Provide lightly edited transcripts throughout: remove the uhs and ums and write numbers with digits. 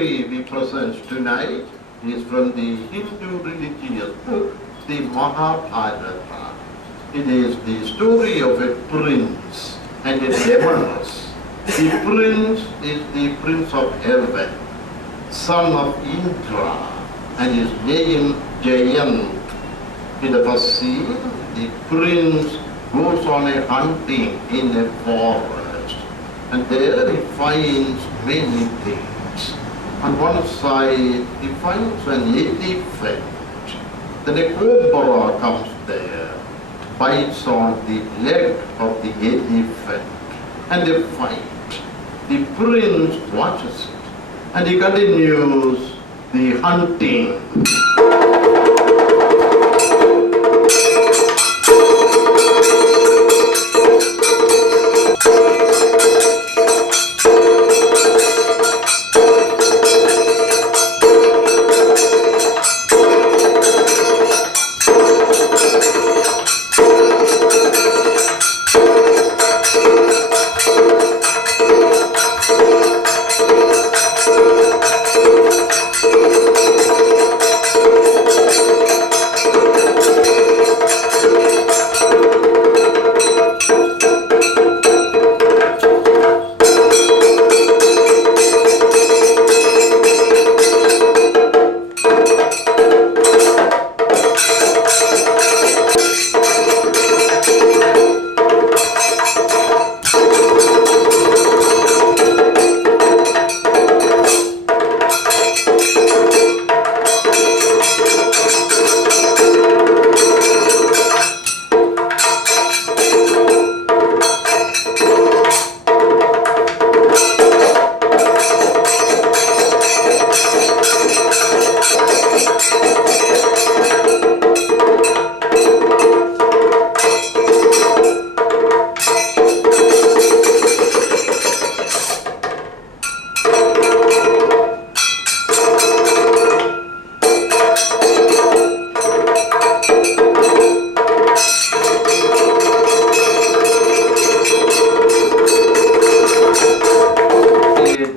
story we present tonight is from the Hindu religious book, the Mahabharata. It is the story of a prince and a demoness. The prince is the prince of heaven, son of Indra, and his name Jayant. In the first scene, the prince goes on a hunting in a forest, and there he finds many things. On one side, he finds an elephant. Then a cobra comes there, bites on the leg of the elephant, and they fight. The prince watches it, and he continues the hunting.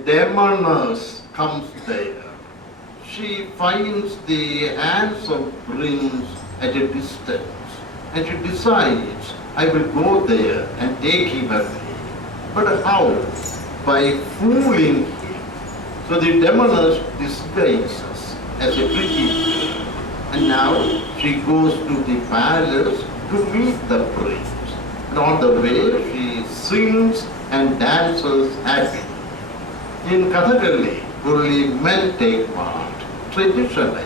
Demoness comes there. She finds the handsome prince at a distance, and she decides, I will go there and take him away. But how? By fooling him. So the demoness disguises as a pretty girl, and now she goes to the palace to meet the prince. And on the way she sings and dances happily. In Kathakali, only men take part, traditionally.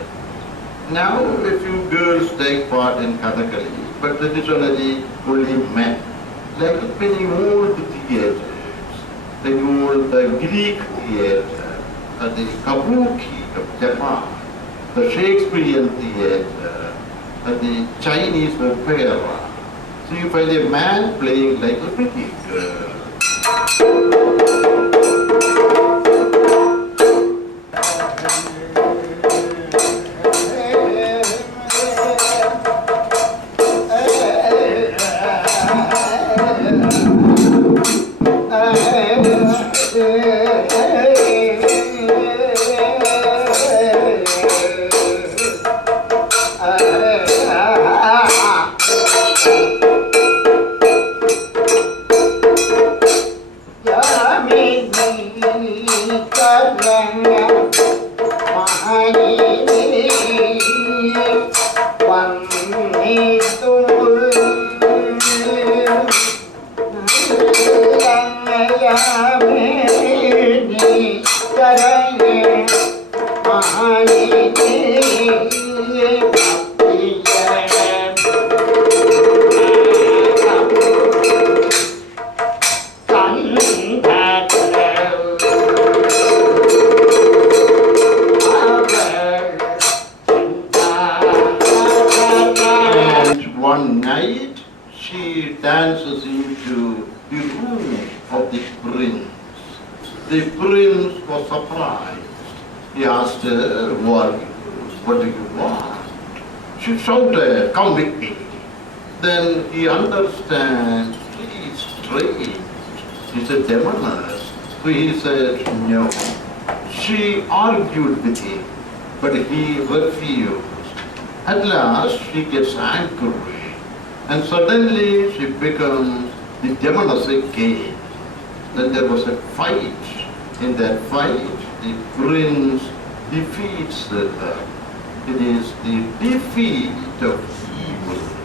Now a few girls take part in Kathakali, but traditionally only men. Like many old theatres, the old Greek theatre, the Kabuki of Japan, the Shakespearean theatre, the Chinese opera. So you find a man playing like a pretty girl. One night she dances into the room of the prince. The prince was surprised. He asked her, what do you want? She shouted, come with me. Then he understands she is strange. She's a demoness. So he said, no. she argued with him, but he refused. At last, she gets angry, and suddenly she becomes the demoness again. Then there was a fight. In that fight, the prince defeats her. It is the defeat of evil.